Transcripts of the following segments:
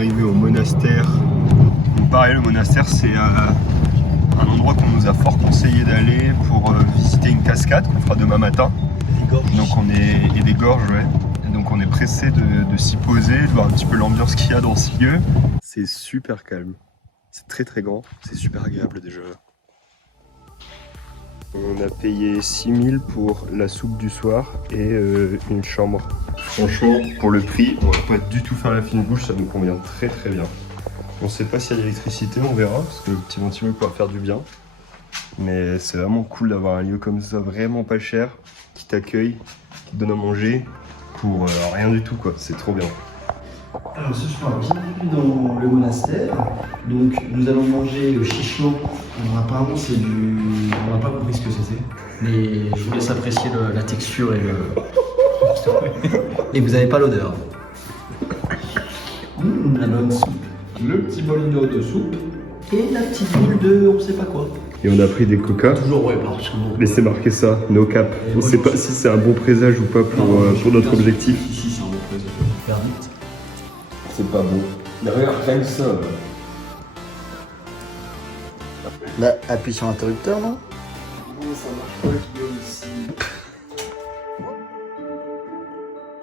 arrivé au monastère. Donc pareil, le monastère c'est un endroit qu'on nous a fort conseillé d'aller pour visiter une cascade qu'on fera demain matin. Des gorges. Donc et des gorges, ouais. Et donc on est pressé de s'y poser, de voir un petit peu l'ambiance qu'il y a dans ce lieu. C'est super calme, c'est très très grand, c'est super agréable déjà. On a payé 6 000 pour la soupe du soir et une chambre. Franchement, pour le prix, on va pas du tout faire la fine bouche, ça nous convient très très bien. On sait pas s'il y a l'électricité, on verra, parce que le petit ventilo pourra faire du bien. Mais c'est vraiment cool d'avoir un lieu comme ça, vraiment pas cher, qui t'accueille, qui te donne à manger, pour rien du tout quoi, c'est trop bien. Alors ce soir, bienvenue dans le monastère. Donc nous allons manger le chichement. Alors apparemment c'est du... On n'a pas compris ce que c'était. Mais je vous laisse apprécier la texture et le... Et vous n'avez pas l'odeur. La bonne soupe. Le petit bolino de soupe. Et la petite boule de on sait pas quoi. Et on a pris des coca. Toujours ouais, parce que bon... Mais c'est marqué ça, no cap. On ne sait pas si c'est un bon présage ou pas pour notre objectif. Ici c'est un bon présage. Faire vite. C'est pas bon. Mais regarde, rien que ça. Là, appuie sur l'interrupteur, non?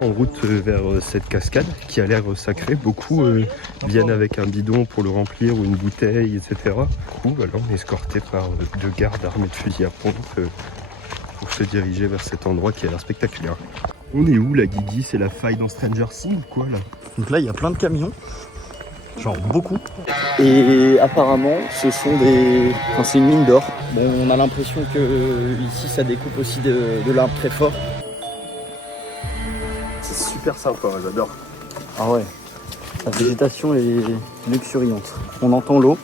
En route vers cette cascade qui a l'air sacrée, beaucoup viennent avec un bidon pour le remplir ou une bouteille, etc. Du coup, voilà, on est escorté par deux gardes armés de fusils à pompe pour se diriger vers cet endroit qui a l'air spectaculaire. On est où la Guigui? C'est la faille dans Stranger Things ou quoi là? Donc là, il y a plein de camions. Genre beaucoup. Et apparemment, ce sont des... Enfin, c'est une mine d'or. Bon, on a l'impression que ici, ça découpe aussi de l'arbre très fort. C'est super sympa, j'adore. Ah ouais. La végétation est luxuriante. On entend l'eau.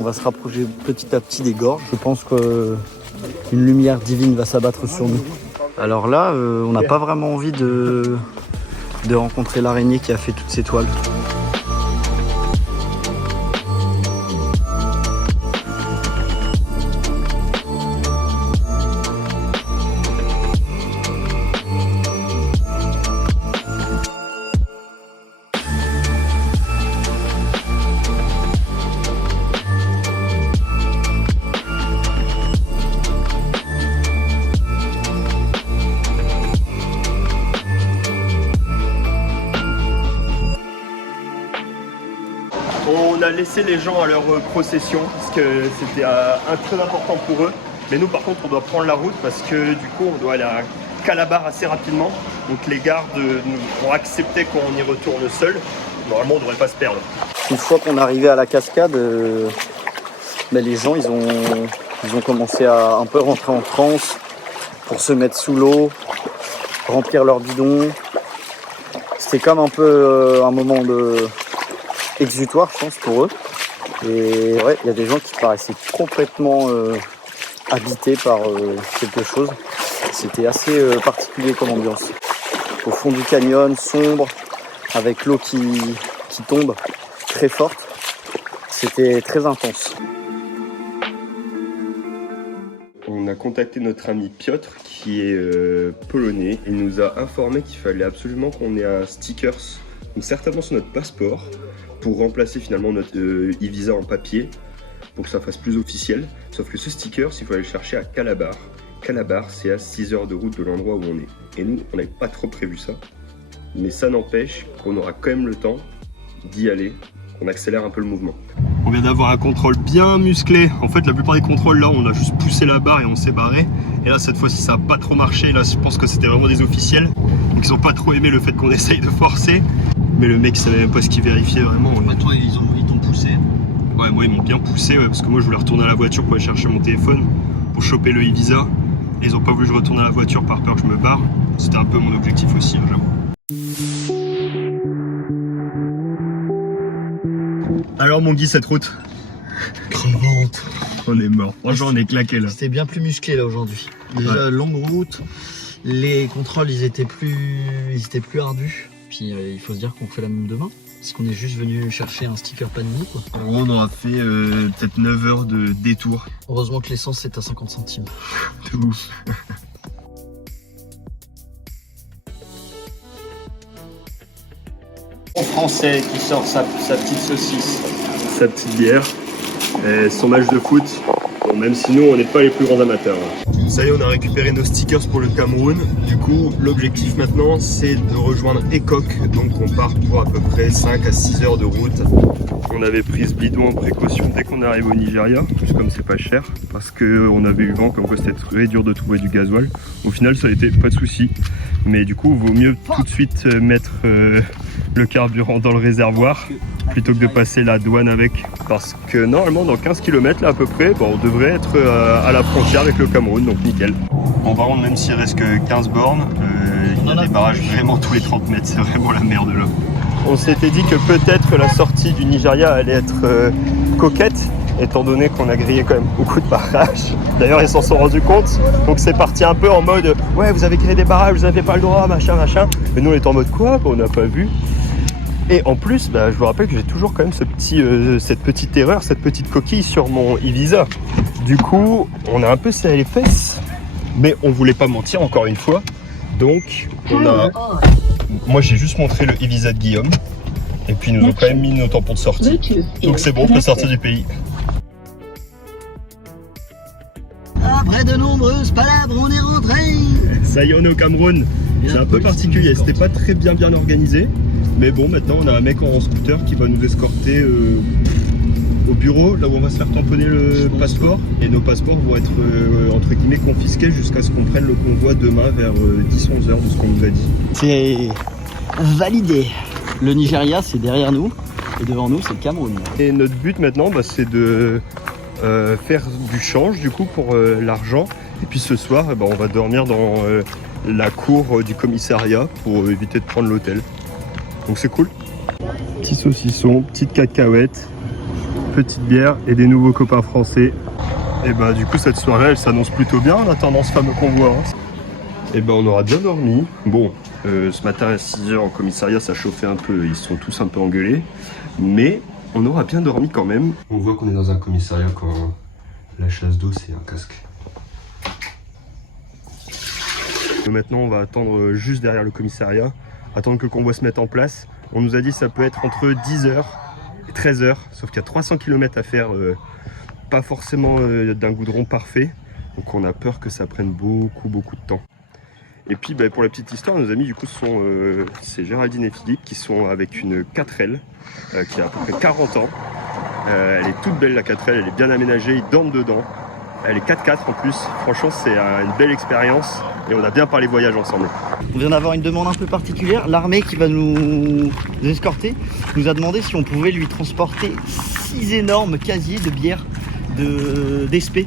On va se rapprocher petit à petit des gorges. Je pense qu'une lumière divine va s'abattre sur nous. Alors là, on n'a pas vraiment envie de rencontrer l'araignée qui a fait toutes ces toiles. On a laissé les gens à leur procession parce que c'était très important pour eux. Mais nous par contre on doit prendre la route parce que du coup on doit aller à Calabar assez rapidement. Donc les gardes nous ont accepté qu'on y retourne seul. Normalement on ne devrait pas se perdre. Une fois qu'on est arrivé à la cascade, les gens ils ont commencé à un peu rentrer en transe pour se mettre sous l'eau, remplir leur bidon. C'était comme un peu un moment de exutoire, je pense, pour eux. Et ouais, il y a des gens qui paraissaient complètement habités par quelque chose. C'était assez particulier comme ambiance. Au fond du canyon, sombre, avec l'eau qui tombe très forte. C'était très intense. On a contacté notre ami Piotr qui est polonais. Il nous a informé qu'il fallait absolument qu'on ait un stickers, donc certainement sur notre passeport, pour remplacer finalement notre e-visa en papier, pour que ça fasse plus officiel. Sauf que ce sticker, il faut aller le chercher à Calabar. Calabar, c'est à 6 heures de route de l'endroit où on est. Et nous, on n'avait pas trop prévu ça. Mais ça n'empêche qu'on aura quand même le temps d'y aller, qu'on accélère un peu le mouvement. On vient d'avoir un contrôle bien musclé. En fait, la plupart des contrôles, là, on a juste poussé la barre et on s'est barré. Et là, cette fois-ci, ça n'a pas trop marché. Là, je pense que c'était vraiment des officiels. Donc, ils n'ont pas trop aimé le fait qu'on essaye de forcer. Mais le mec, il savait même pas ce qu'il vérifiait vraiment. Toi, ils t'ont poussé. Ouais, moi, ils m'ont bien poussé, ouais, parce que moi, je voulais retourner à la voiture pour aller chercher mon téléphone, pour choper le e-visa. Et ils ont pas voulu que je retourne à la voiture par peur que je me barre. C'était un peu mon objectif aussi, hein, j'avoue. Alors, mon Guy, cette route? Crevante. On est mort. Franchement, on est claqué là. C'était bien plus musclé là aujourd'hui. Déjà, longue route. Les contrôles, ils étaient plus ardus. Puis il faut se dire qu'on fait la même demain. Parce qu'on est juste venu chercher un sticker Panini quoi. En gros, on aura fait peut-être 9 heures de détour. Heureusement que l'essence c'est à 50 centimes. De ouf. Français qui sort sa petite saucisse. Sa petite bière, et son match de foot. Bon, même si nous, on n'est pas les plus grands amateurs. Ça y est, on a récupéré nos stickers pour le Cameroun. Du coup, l'objectif maintenant, c'est de rejoindre Ekok. Donc, on part pour à peu près 5 à 6 heures de route. On avait pris ce bidon en précaution dès qu'on arrive au Nigeria, plus comme c'est pas cher, parce qu'on avait eu vent comme quoi c'était très dur de trouver du gasoil. Au final, ça a été pas de souci. Mais du coup, il vaut mieux tout de suite mettre le carburant dans le réservoir plutôt que de passer la douane avec. Parce que normalement, dans 15 km là à peu près, bon, on devrait être à la frontière avec le Cameroun, donc nickel. Bon, par contre, même s'il reste que 15 bornes, il y a des barrages vraiment tous les 30 mètres, c'est vraiment la merde là. On s'était dit que peut-être la sortie du Nigeria allait être coquette, étant donné qu'on a grillé quand même beaucoup de barrages. D'ailleurs, ils s'en sont rendus compte, donc c'est parti un peu en mode « Ouais, vous avez grillé des barrages, vous n'avez pas le droit, machin, machin ». Mais nous, on était en mode « Quoi ? On n'a pas vu ». Et en plus, je vous rappelle que j'ai toujours quand même cette petite erreur, cette petite coquille sur mon e-visa. Du coup, on a un peu serré les fesses, mais on voulait pas mentir encore une fois. Donc, moi j'ai juste montré le e-visa de Guillaume, et puis ils nous ont quand même mis nos tampons de sortie. Donc c'est bon, on peut sortir du pays. Après de nombreuses palabres, on est rentré. Ça y est, on est au Cameroun. C'est un peu particulier, c'était pas très bien organisé. Mais bon, maintenant on a un mec en scooter qui va nous escorter au bureau, là où on va se faire tamponner le passeport. Et nos passeports vont être entre guillemets confisqués jusqu'à ce qu'on prenne le convoi demain vers 10-11 heures de ce qu'on nous a dit. C'est validé. Le Nigeria, c'est derrière nous. Et devant nous, c'est le Cameroun. Et notre but maintenant, c'est de faire du change du coup pour l'argent. Et puis ce soir, on va dormir dans la cour du commissariat pour éviter de prendre l'hôtel. Donc c'est cool. Petit saucisson, petite cacahuète, petite bière et des nouveaux copains français. Et du coup cette soirée elle s'annonce plutôt bien en attendant ce fameux convoi. Et on aura bien dormi. Bon, ce matin à 6 h en commissariat ça chauffait un peu, ils se sont tous un peu engueulés. Mais on aura bien dormi quand même. On voit qu'on est dans un commissariat quand la chasse d'eau c'est un casque. Maintenant on va attendre juste derrière le commissariat. Attendre que le convoi se mette en place. On nous a dit que ça peut être entre 10h et 13h, sauf qu'il y a 300 km à faire, pas forcément d'un goudron parfait. Donc on a peur que ça prenne beaucoup de temps. Et puis pour la petite histoire, nos amis du coup c'est Géraldine et Philippe qui sont avec une 4L qui a à peu près 40 ans. Elle est toute belle la 4L, elle est bien aménagée, ils dorment dedans. Elle est 4x4 en plus, franchement c'est une belle expérience et on a bien parlé voyage ensemble. On vient d'avoir une demande un peu particulière. L'armée qui va nous escorter nous a demandé si on pouvait lui transporter 6 énormes casiers de bière d'Espé.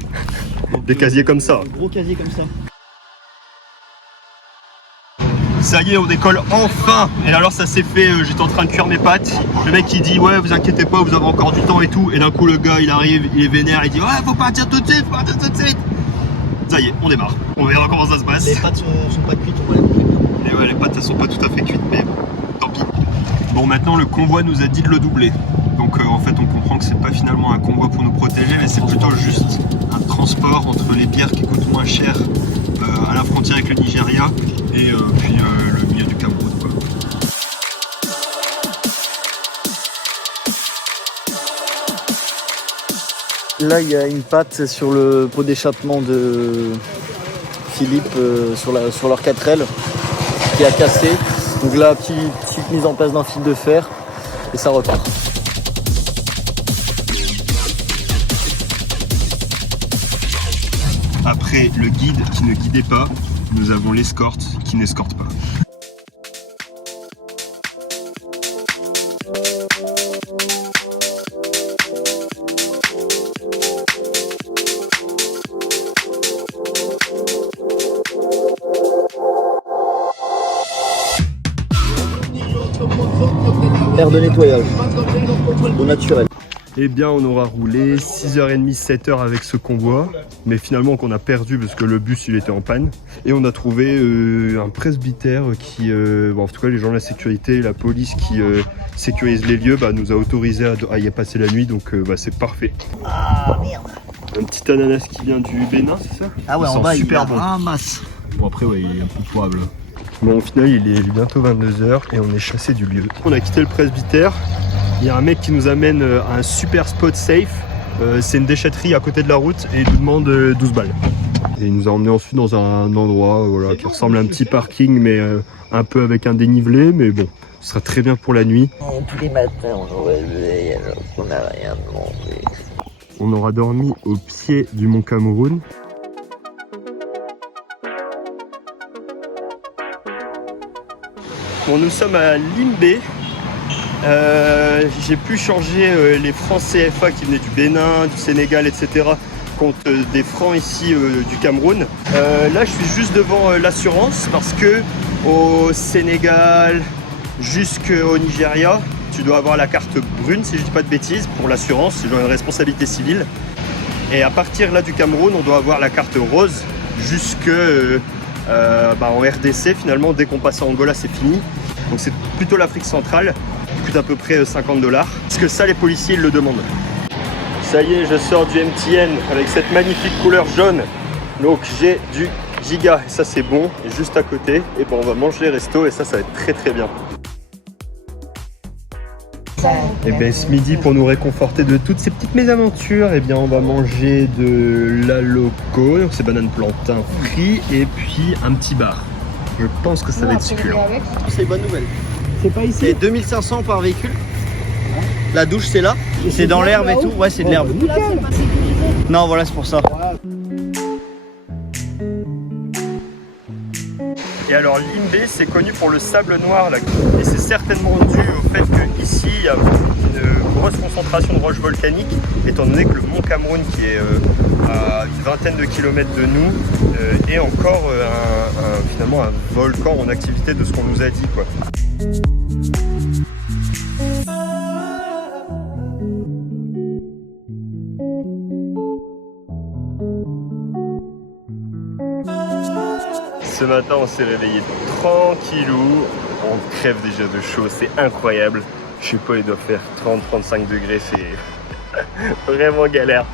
Des casiers comme ça. Gros casiers comme ça. Ça y est, on décolle enfin. Et alors ça s'est fait, j'étais en train de cuire mes pâtes. Le mec il dit ouais vous inquiétez pas, vous avez encore du temps et tout. Et d'un coup le gars il arrive, il est vénère, il dit ouais faut partir tout de suite, faut partir tout de suite. Ça y est, on démarre. On verra comment ça se passe. Les pâtes sont pas cuites, on va les montrer. Et ouais les pâtes elles sont pas tout à fait cuites mais tant pis. Bon maintenant le convoi nous a dit de le doubler. Donc en fait on comprend que c'est pas finalement un convoi pour nous protéger mais c'est plutôt juste un transport entre les bières qui coûtent moins cher à la frontière avec le Nigeria et puis le milieu du Cameroun quoi. Là il y a une patte sur le pot d'échappement de Philippe sur leur 4L qui a cassé. Donc là petite mise en place d'un fil de fer et ça repart. Après le guide qui ne guidait pas, nous avons l'escorte qui n'escorte pas. Air de nettoyage, au naturel. Eh bien on aura roulé 6h30, 7h avec ce convoi, mais finalement qu'on a perdu parce que le bus il était en panne. Et on a trouvé un presbytère qui, en tout cas les gens de la sécurité, la police qui sécurise les lieux, nous a autorisé à y passer la nuit, donc c'est parfait. Ah merde. Un petit ananas qui vient du Bénin, c'est ça? Ah ouais, il en bas super il bon. ramasse. Bon après ouais il est un peu poivre. Bon, au final, il est bientôt 22h et on est chassé du lieu. On a quitté le presbytère. Il y a un mec qui nous amène à un super spot safe. C'est une déchetterie à côté de la route et il nous demande 12 balles. Et il nous a emmené ensuite dans un endroit voilà, qui ressemble à un petit parking, mais un peu avec un dénivelé. Mais bon, ce sera très bien pour la nuit. Tous les matins, on nous réveille alors qu'on n'a rien demandé. On aura dormi au pied du mont Cameroun. Bon, nous sommes à Limbé. J'ai pu changer les francs CFA qui venaient du Bénin, du Sénégal, etc. contre des francs ici du Cameroun. Là, je suis juste devant l'assurance parce que au Sénégal jusqu'au Nigeria, tu dois avoir la carte brune, si je dis pas de bêtises, pour l'assurance, c'est genre une responsabilité civile. Et à partir là du Cameroun, on doit avoir la carte rose jusque en RDC. Finalement, dès qu'on passe à Angola, c'est fini. Donc c'est plutôt l'Afrique centrale, qui coûte à peu près 50 $. Parce que ça, les policiers, ils le demandent. Ça y est, je sors du MTN avec cette magnifique couleur jaune. Donc j'ai du Giga, et ça c'est bon. Et juste à côté, et bon, on va manger les restos et ça va être très très bien. Et bien ce midi, pour nous réconforter de toutes ces petites mésaventures, et bien on va manger de la loco, donc c'est banane plantain frit, et puis un petit bar. Je pense que ça va être succulent. C'est une bonne nouvelle. C'est pas ici. C'est 2500 par véhicule. La douche c'est là. C'est dans l'herbe et tout. Ouais, c'est de l'herbe. Non, voilà, c'est pour ça. Et alors Limbé, c'est connu pour le sable noir là. Et c'est certainement dû au fait qu'ici il y a une grosse concentration de roches volcaniques, étant donné que le mont Cameroun, qui est à une vingtaine de kilomètres de nous, est encore finalement un volcan en activité de ce qu'on nous a dit, quoi. Ce matin, on s'est réveillé tranquillou, on crève déjà de chaud, c'est incroyable. Je sais pas, il doit faire 30-35 degrés, c'est vraiment galère.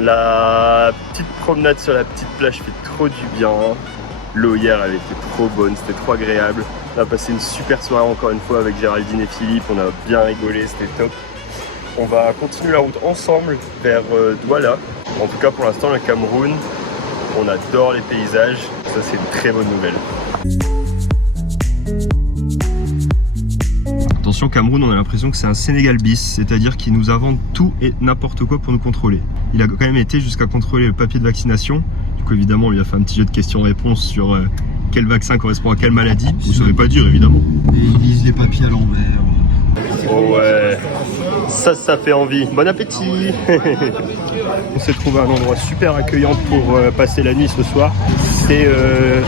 La petite promenade sur la petite plage fait trop du bien. L'eau hier, elle était trop bonne, c'était trop agréable. On a passé une super soirée encore une fois avec Géraldine et Philippe, on a bien rigolé, c'était top. On va continuer la route ensemble vers Douala. En tout cas, pour l'instant, le Cameroun, on adore les paysages, ça c'est une très bonne nouvelle. Attention, Cameroun, on a l'impression que c'est un Sénégal bis, c'est-à-dire qu'ils nous inventent tout et n'importe quoi pour nous contrôler. Il a quand même été jusqu'à contrôler le papier de vaccination. Du coup, évidemment, on lui a fait un petit jeu de questions-réponses sur quel vaccin correspond à quelle maladie. Vous ne saurez pas dire, évidemment. Et ils lisent les papiers à l'envers. Oh ouais, ça fait envie. Bon appétit. On s'est trouvé un endroit super accueillant pour passer la nuit ce soir. C'est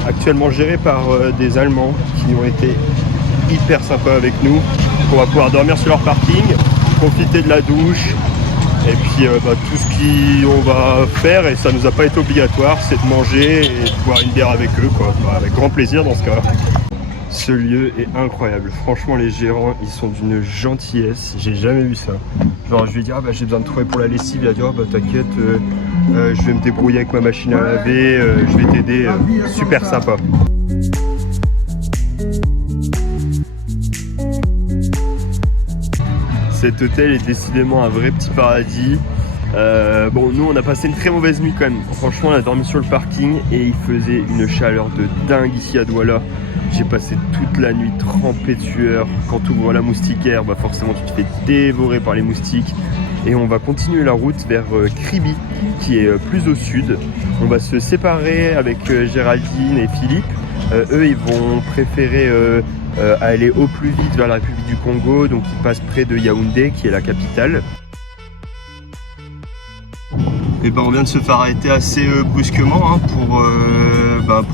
actuellement géré par des Allemands qui ont été hyper sympas avec nous. On va pouvoir dormir sur leur parking, profiter de la douche. Et puis tout ce qu'on va faire, et ça nous a pas été obligatoire, c'est de manger et de boire une bière avec eux, quoi. Avec grand plaisir dans ce cas. Ce lieu est incroyable. Franchement, les gérants, ils sont d'une gentillesse. J'ai jamais vu ça. Genre, je lui ai dit, j'ai besoin de trouver pour la lessive. Il a dit, t'inquiète, je vais me débrouiller avec ma machine à laver, je vais t'aider. Super sympa. Cet hôtel est décidément un vrai petit paradis. Nous on a passé une très mauvaise nuit quand même. Franchement, on a dormi sur le parking et il faisait une chaleur de dingue ici à Douala. J'ai passé toute la nuit trempé de sueur. Quand tu ouvres la moustiquaire, forcément tu te fais dévorer par les moustiques. Et on va continuer la route vers Kribi, qui est plus au sud. On va se séparer avec Géraldine et Philippe. Eux, ils vont préférer aller au plus vite vers la République du Congo. Donc ils passent près de Yaoundé, qui est la capitale. Et on vient de se faire arrêter assez brusquement pour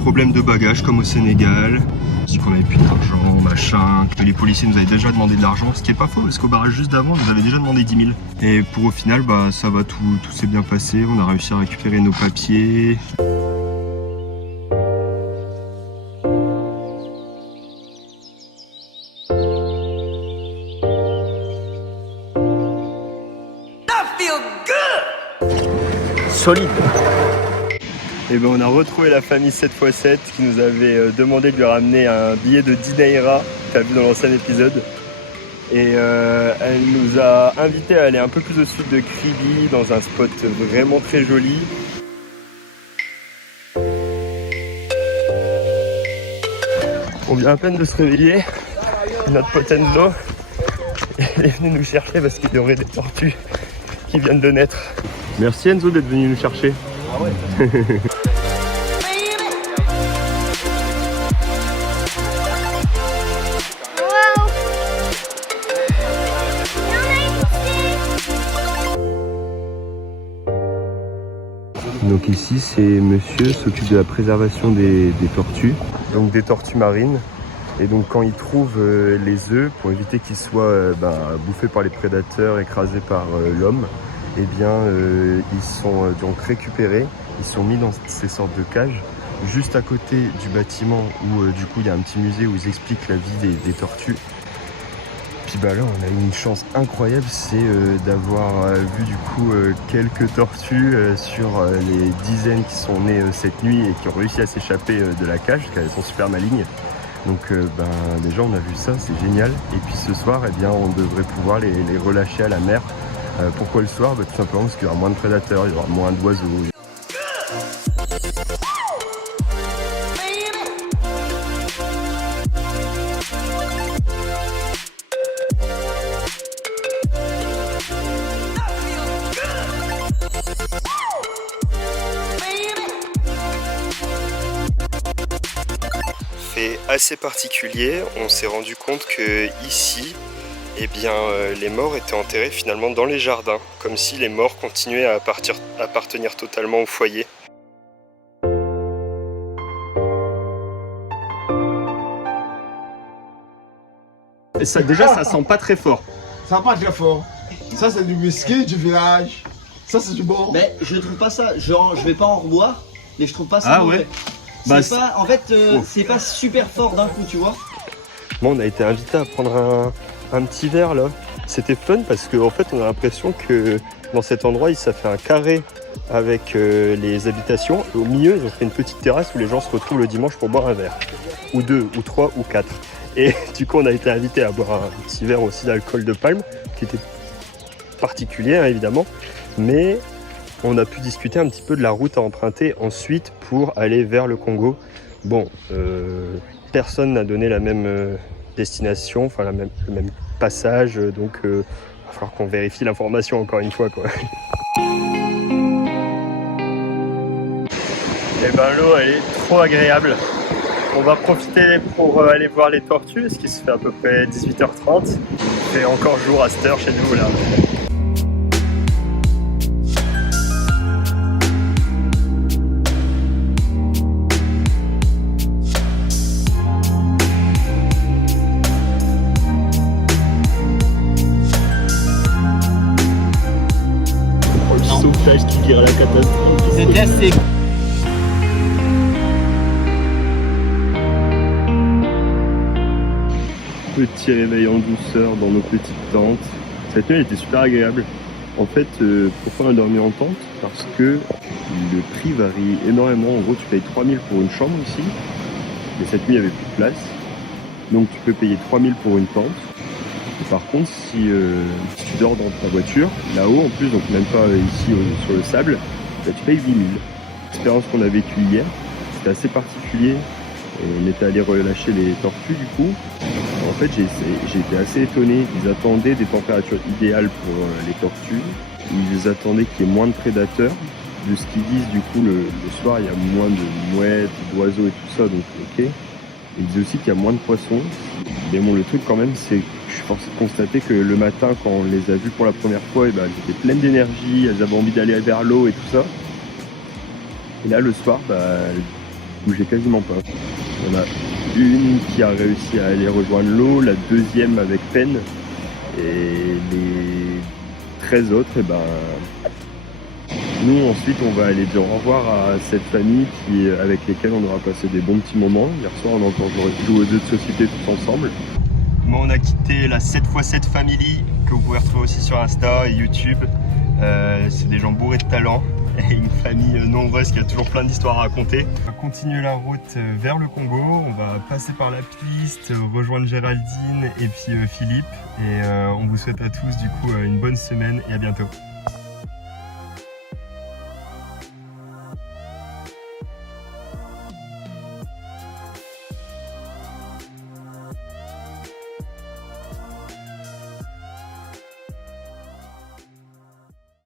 problème de bagages comme au Sénégal. Si qu'on avait plus d'argent, machin, que les policiers nous avaient déjà demandé de l'argent, ce qui est pas faux parce qu'au barrage juste d'avant, ils nous avaient déjà demandé 10 000. Et pour au final, ça va, tout s'est bien passé, on a réussi à récupérer nos papiers. Solide. Et ben on a retrouvé la famille 7x7 qui nous avait demandé de lui ramener un billet de Dinaïra, que tu as vu dans l'ancien épisode. Et elle nous a invités à aller un peu plus au sud de Kribi, dans un spot vraiment très joli. On vient à peine de se réveiller. Notre pote Enzo est venu nous chercher parce qu'il y aurait des tortues qui viennent de naître. Merci Enzo d'être venu nous chercher. Ah ouais. Donc ici c'est monsieur s'occupe de la préservation des tortues, donc des tortues marines. Et donc quand il trouve les œufs, pour éviter qu'ils soient bouffés par les prédateurs, écrasés par l'homme, eh bien ils sont donc récupérés, ils sont mis dans ces sortes de cages, juste à côté du bâtiment où du coup il y a un petit musée où ils expliquent la vie des tortues. Puis bah là on a eu une chance incroyable, c'est d'avoir vu du coup quelques tortues sur les dizaines qui sont nées cette nuit et qui ont réussi à s'échapper de la cage, parce qu'elles sont super malignes. Donc déjà on a vu ça, c'est génial. Et puis ce soir eh bien, on devrait pouvoir les relâcher à la mer. Pourquoi le soir? Tout simplement parce qu'il y aura moins de prédateurs, il y aura moins d'oiseaux. Assez particulier, on s'est rendu compte que ici, eh bien, les morts étaient enterrés finalement dans les jardins, comme si les morts continuaient à appartenir totalement au foyer. Ça, déjà, ça sent pas très fort. Ça sent pas très fort. Ça, c'est du whisky du village. Ça, c'est du bon. Mais je trouve pas ça, genre je vais pas en reboire, mais je trouve pas ça mauvais. Ouais. C'est pas, en fait, c'est pas super fort d'un coup, tu vois. Bon, on a été invité à prendre un petit verre là. C'était fun parce qu'en fait, on a l'impression que dans cet endroit, ça fait un carré avec les habitations. Et au milieu, ils ont fait une petite terrasse où les gens se retrouvent le dimanche pour boire un verre. Ou deux, ou trois, ou quatre. Et du coup, on a été invité à boire un petit verre aussi d'alcool de palme, qui était particulier, hein, évidemment. Mais on a pu discuter un petit peu de la route à emprunter ensuite pour aller vers le Congo. Bon, personne n'a donné la même destination, enfin le même passage, donc il va falloir qu'on vérifie l'information encore une fois, quoi. Et ben l'eau elle est trop agréable. On va profiter pour aller voir les tortues, parce qu'il se fait à peu près 18h30. Il fait encore jour à cette heure chez nous là. Sauvetage qui dirait la catastrophe. C'est classique. Petit réveil en douceur dans nos petites tentes. Cette nuit elle était super agréable. En fait, pourquoi on a dormi en tente? Parce que le prix varie énormément. En gros, tu payes 3000 pour une chambre ici. Mais cette nuit, il n'y avait plus de place. Donc tu peux payer 3000 pour une tente. Et par contre, si tu dors dans ta voiture, là-haut en plus, donc même pas ici sur le sable, bah, tu payes 8000. L'expérience qu'on a vécue hier, c'était assez particulier. On était allé relâcher les tortues du coup. En fait, j'ai été assez étonné. Ils attendaient des températures idéales pour les tortues. Ils attendaient qu'il y ait moins de prédateurs. De ce qu'ils disent, du coup, le soir, il y a moins de mouettes, d'oiseaux et tout ça, donc ok. Ils disent aussi qu'il y a moins de poissons. Mais bon, le truc quand même, c'est que je suis forcé de constater que le matin, quand on les a vus pour la première fois, elles étaient pleines d'énergie, elles avaient envie d'aller vers l'eau et tout ça. Et là, le soir, elles bougeaient quasiment pas. On a une qui a réussi à aller rejoindre l'eau, la deuxième avec peine, et les 13 autres, nous ensuite on va aller dire au revoir à cette famille avec lesquelles on aura passé des bons petits moments. Hier soir on a encore joué aux jeux de société tous ensemble. Moi on a quitté la 7x7 Family que vous pouvez retrouver aussi sur Insta et YouTube. C'est des gens bourrés de talent et une famille nombreuse qui a toujours plein d'histoires à raconter. On va continuer la route vers le Congo, on va passer par la piste, rejoindre Géraldine et puis Philippe. Et on vous souhaite à tous du coup une bonne semaine et à bientôt.